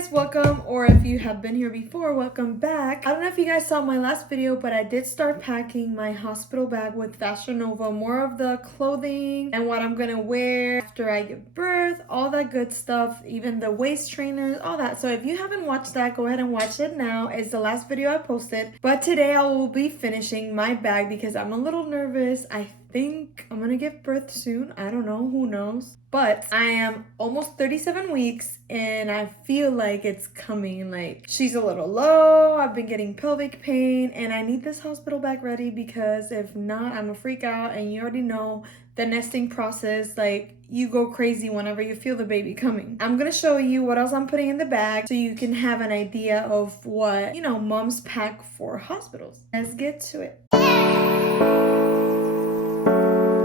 guys, welcome, or if you have been here before, welcome back. I don't know if you guys saw my last video, but I did start packing my hospital bag with Fashion Nova, more of the clothing and what I'm gonna wear after I give birth, all that good stuff, even the waist trainers, all that. So if you haven't watched that, go ahead and watch it now. It's the last video I posted, but today I will be finishing my bag because I'm a little nervous. I think I'm gonna give birth soon. I don't know, who knows? But I am almost 37 weeks and I feel like it's coming. Like, she's a little low, I've been getting pelvic pain, and I need this hospital bag ready because if not, I'm gonna freak out. And you already know the nesting process, like, you go crazy whenever you feel the baby coming. I'm gonna show you what else I'm putting in the bag so you can have an idea of what, you know, moms pack for hospitals. Let's get to it.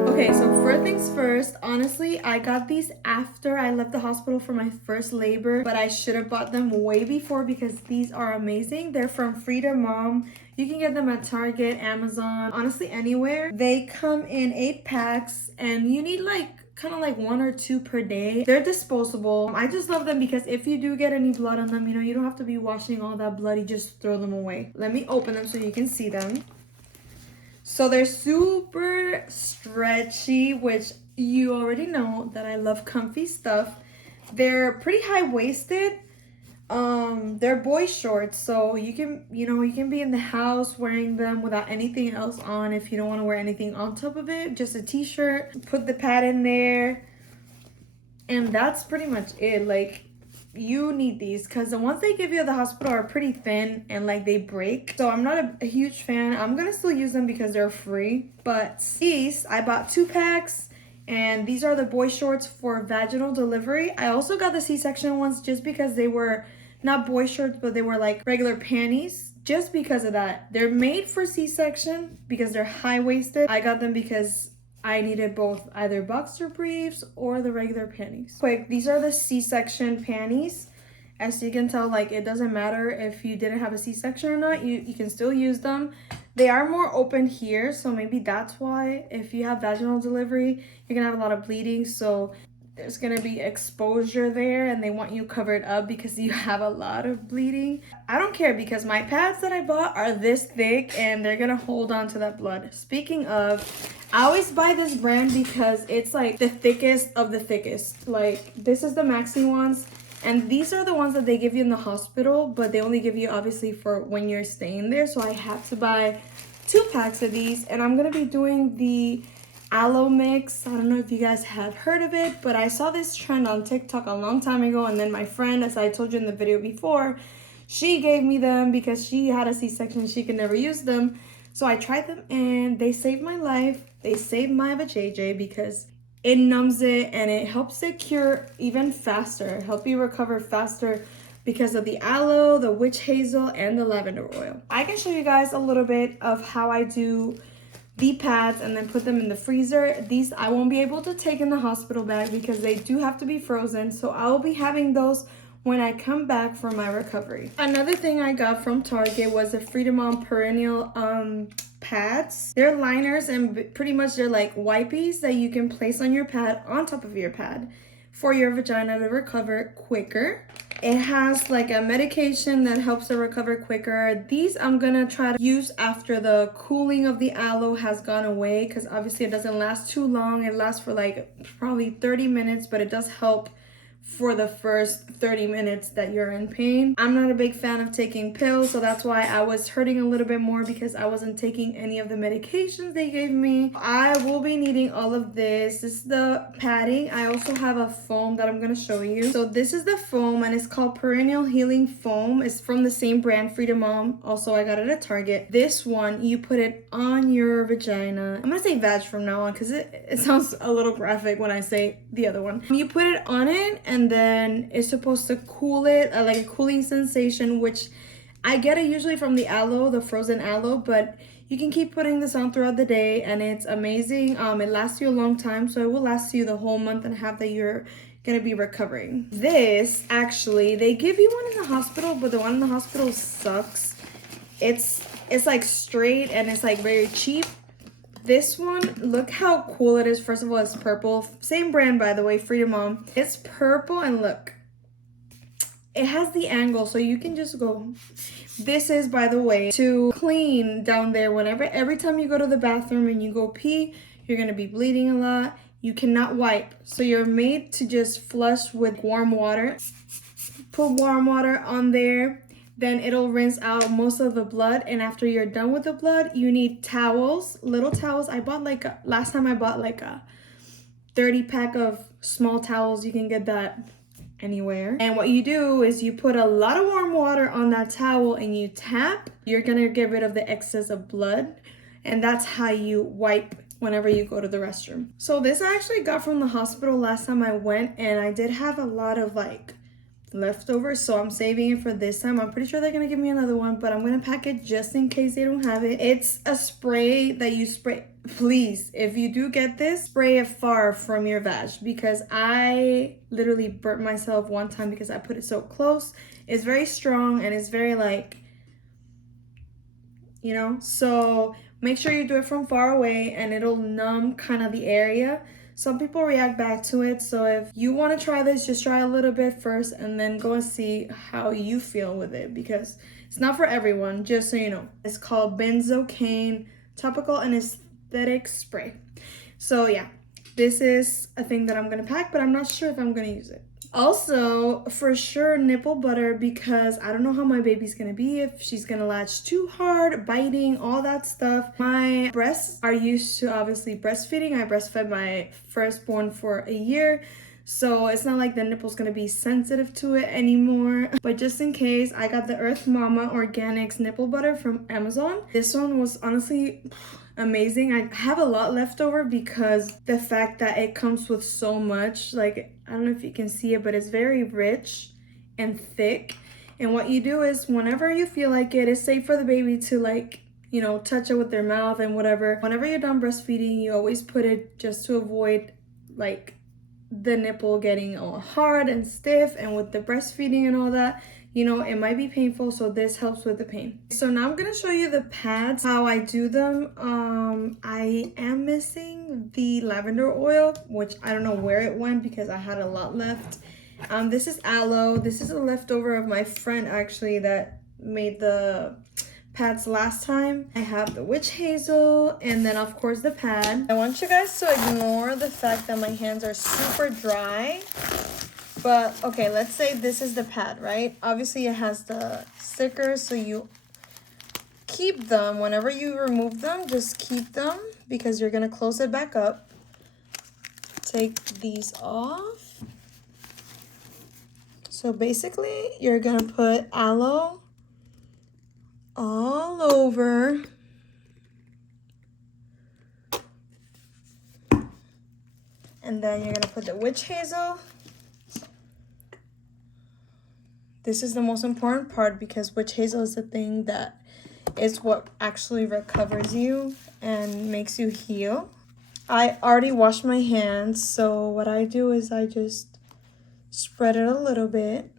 Okay, so first things first, honestly, I got these after I left the hospital for my first labor, but I should have bought them way before because these are amazing. They're from Freedom Mom. You can get them at Target, Amazon, honestly anywhere. They come in 8 packs and you need kind of like 1 or 2 per day. They're disposable. I just love them because if you do get any blood on them, you know, you don't have to be washing all that blood. You just throw them away. Let me open them so you can see them. So they're super stretchy, which you already know that I love comfy stuff. They're pretty high-waisted. They're boy shorts, so you can be in the house wearing them without anything else on if you don't want to wear anything on top of it. Just a t-shirt, put the pad in there, and that's pretty much it. Like, you need these because the ones they give you at the hospital are pretty thin and like they break, so I'm not a huge fan. I'm gonna still use them because they're free, but these I bought 2 packs, and these are the boy shorts for vaginal delivery. I also got the C-section ones just because they were not boy shorts, but they were like regular panties, just because of that. They're made for C-section because they're high-waisted. I got them because I needed both, either boxer briefs or the regular panties. Quick, these are the C-section panties. As you can tell, like, it doesn't matter if you didn't have a C-section or not, you can still use them. They are more open here, so maybe that's why. If you have vaginal delivery, you're gonna have a lot of bleeding, so there's gonna be exposure there and they want you covered up because you have a lot of bleeding. I don't care because my pads that I bought are this thick and they're gonna hold on to that blood. Speaking of, I always buy this brand because it's like the thickest of the thickest. Like, this is the maxi ones, and these are the ones that they give you in the hospital, but they only give you obviously for when you're staying there. So I had to buy 2 packs of these, and I'm gonna be doing the aloe mix. I don't know if you guys have heard of it, but I saw this trend on TikTok a long time ago, and then my friend, as I told you in the video before, she gave me them because she had a C-section, she could never use them. So I tried them and they saved my life. They saved my vajayjay because it numbs it and it helps it cure even faster, help you recover faster because of the aloe, the witch hazel, and the lavender oil. I can show you guys a little bit of how I do the pads and then put them in the freezer. These I won't be able to take in the hospital bag because they do have to be frozen, so I will be having those when I come back from my recovery. Another thing I got from Target was the Freedom Mom Perennial pads. They're liners and pretty much they're like wipies that you can place on your pad, on top of your pad, for your vagina to recover quicker. It has like a medication that helps it recover quicker. These I'm gonna try to use after the cooling of the aloe has gone away because obviously it doesn't last too long. It lasts for like probably 30 minutes, but it does help for the first 30 minutes that you're in pain. I'm not a big fan of taking pills, so that's why I was hurting a little bit more because I wasn't taking any of the medications they gave me. I will be needing all of this. This is the padding. I also have a foam that I'm gonna show you. So this is the foam and it's called Perennial Healing Foam. It's from the same brand, Freedom Mom. Also, I got it at Target. This one, you put it on your vagina. I'm gonna say vag from now on because it sounds a little graphic when I say the other one. You put it on it and then it's supposed to cool it, like a cooling sensation, which I get it usually from the aloe, the frozen aloe, but you can keep putting this on throughout the day and it's amazing. It lasts you a long time, so it will last you the whole month and a half that you're gonna be recovering. This, actually, they give you one in the hospital, but the one in the hospital sucks. It's like straight and it's like very cheap. This one, look how cool it is. First of all, it's purple. Same brand, by the way, Freedom Mom. It's purple and look. it has the angle, so you can just go. This is, by the way, to clean down there. Every time you go to the bathroom and you go pee, you're gonna be bleeding a lot. You cannot wipe, so you're made to just flush with warm water. Put warm water on there, then it'll rinse out most of the blood. And after you're done with the blood, you need towels, little towels. Last time I bought like a 30 pack of small towels. You can get that anywhere. And what you do is you put a lot of warm water on that towel and you tap. You're gonna get rid of the excess of blood, and that's how you wipe whenever you go to the restroom. So this I actually got from the hospital last time I went, and I did have a lot of like leftovers, so I'm saving it for this time. I'm pretty sure they're gonna give me another one, but I'm gonna pack it just in case they don't have it. It's a spray that you spray. Please, if you do get this, spray it far from your vag, because I literally burnt myself one time because I put it so close. It's very strong and it's very like, you know, so make sure you do it from far away and it'll numb kind of the area. Some people react back to it, so if you want to try this, just try a little bit first and then go and see how you feel with it, because it's not for everyone, just so you know. It's called benzocaine topical anesthetic spray. So yeah, this is a thing that I'm gonna pack, but I'm not sure if I'm gonna use it. Also, for sure, nipple butter, because I don't know how my baby's gonna be, if she's gonna latch too hard, biting, all that stuff. My breasts are used to obviously breastfeeding. I breastfed my firstborn for a year, so it's not like the nipple's gonna be sensitive to it anymore. But just in case, I got the Earth Mama Organics nipple butter from Amazon. This one was honestly amazing. I have a lot left over because the fact that it comes with so much, like, I don't know if you can see it, but it's very rich and thick. And what you do is whenever you feel like it's safe for the baby to, like, you know, touch it with their mouth and whatever. Whenever you're done breastfeeding, you always put it just to avoid like the nipple getting all hard and stiff, and with the breastfeeding and all that, you know, it might be painful, so this helps with the pain. So now I'm gonna show you the pads, how I do them. I am missing the lavender oil, which I don't know where it went because I had a lot left. This is aloe. This is a leftover of my friend actually that made the pads last time. I have the witch hazel, and then of course the pad. I want you guys to ignore the fact that my hands are super dry. But okay, let's say this is the pad, right? Obviously it has the stickers, so you keep them. Whenever you remove them, just keep them because you're gonna close it back up. Take these off. So basically you're gonna put aloe all over. And then you're gonna put the witch hazel. This is the most important part because witch hazel is the thing that is what actually recovers you and makes you heal. I already washed my hands, so what I do is I just spread it a little bit.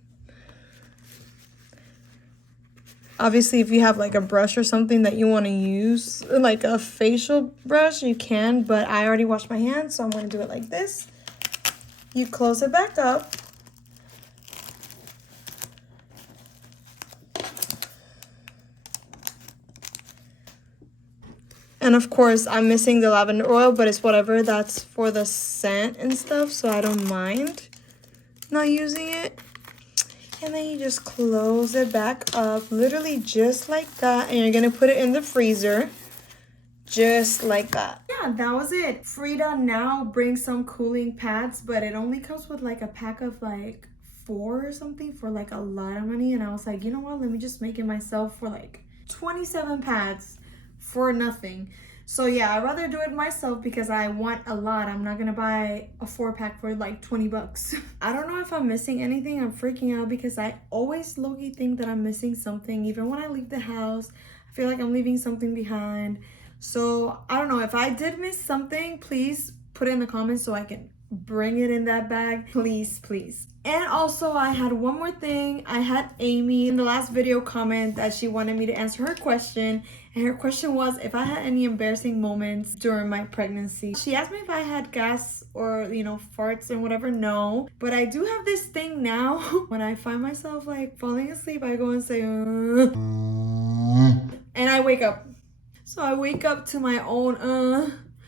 Obviously, if you have like a brush or something that you want to use, like a facial brush, you can, but I already washed my hands, so I'm going to do it like this. You close it back up. And of course, I'm missing the lavender oil, but it's whatever. That's for the scent and stuff, so I don't mind not using it. And then you just close it back up, literally just like that. And you're going to put it in the freezer, just like that. Yeah, that was it. Frida now brings some cooling pads, but it only comes with like a pack of like 4 or something for like a lot of money. And I was like, you know what? Let me just make it myself for like 27 pads. For nothing. So yeah, I'd rather do it myself because I want a lot. I'm not gonna buy a 4-pack for like 20 bucks. I don't know if I'm missing anything. I'm freaking out because I always low-key think that I'm missing something. Even when I leave the house, I feel like I'm leaving something behind. So I don't know, if I did miss something, please put it in the comments so I can bring it in that bag, please, please. And also I had one more thing. I had Amy in the last video comment that she wanted me to answer her question, and her question was if I had any embarrassing moments during my pregnancy. She asked me if I had gas or, you know, farts and whatever. No, but I do have this thing now. When I find myself like falling asleep, I go and say and I wake up. So I wake up to my own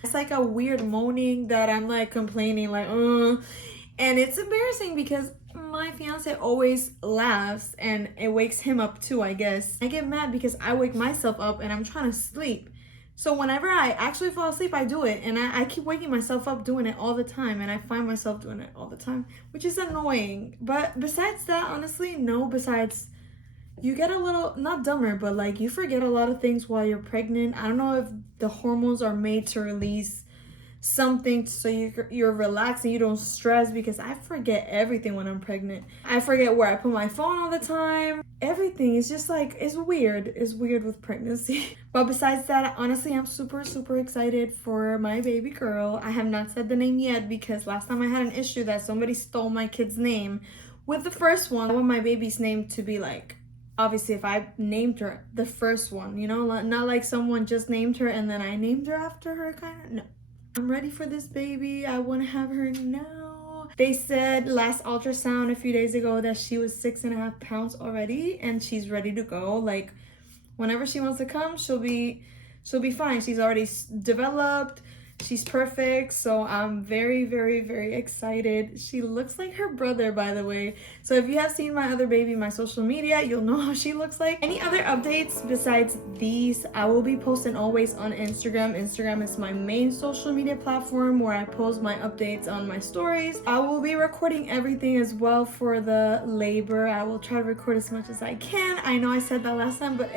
It's like a weird moaning that I'm like complaining like and it's embarrassing because my fiance always laughs and it wakes him up too, I guess. I get mad because I wake myself up and I'm trying to sleep. So whenever I actually fall asleep, I do it, and I keep waking myself up doing it all the time, and I find myself doing it all the time, which is annoying. But besides that, honestly, no, besides you get a little, not dumber, but like you forget a lot of things while you're pregnant. I don't know if the hormones are made to release something so you're relaxed and you don't stress, because I forget everything when I'm pregnant. I forget where I put my phone all the time. Everything is just like, it's weird with pregnancy. But besides that, honestly, I'm super excited for my baby girl. I have not said the name yet because last time I had an issue that somebody stole my kid's name with the first one. I want my baby's name to be like, obviously if I named her the first one, you know, not like someone just named her and then I named her after her, kind of. No, I'm ready for this baby. I want to have her now. They said last ultrasound a few days ago that she was 6.5 pounds already and she's ready to go. Like whenever she wants to come, she'll be fine. She's already developed. She's perfect. So I'm very excited. She looks like her brother, by the way. So if you have seen my other baby, my social media, you'll know how she looks like. Any other updates besides these, I will be posting always on Instagram. Instagram is my main social media platform where I post my updates on my stories. I will be recording everything as well for the labor. I will try to record as much as I can. I know I said that last time, but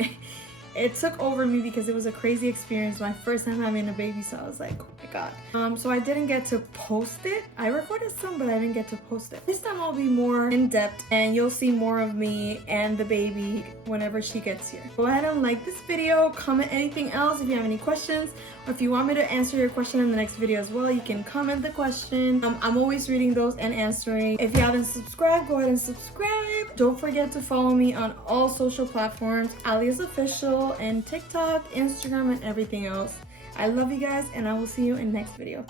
it took over me because it was a crazy experience. My first time having a baby, so I was like, oh my god. So I didn't get to post it. I recorded some, but I didn't get to post it. This time I'll be more in depth and you'll see more of me and the baby whenever she gets here. Go ahead and like this video, comment anything else if you have any questions, or if you want me to answer your question in the next video as well, you can comment the question. I'm always reading those and answering. If you haven't subscribed, go ahead and subscribe. Don't forget to follow me on all social platforms, Alia's Official, and TikTok, Instagram, and everything else. I love you guys, and I will see you in next video.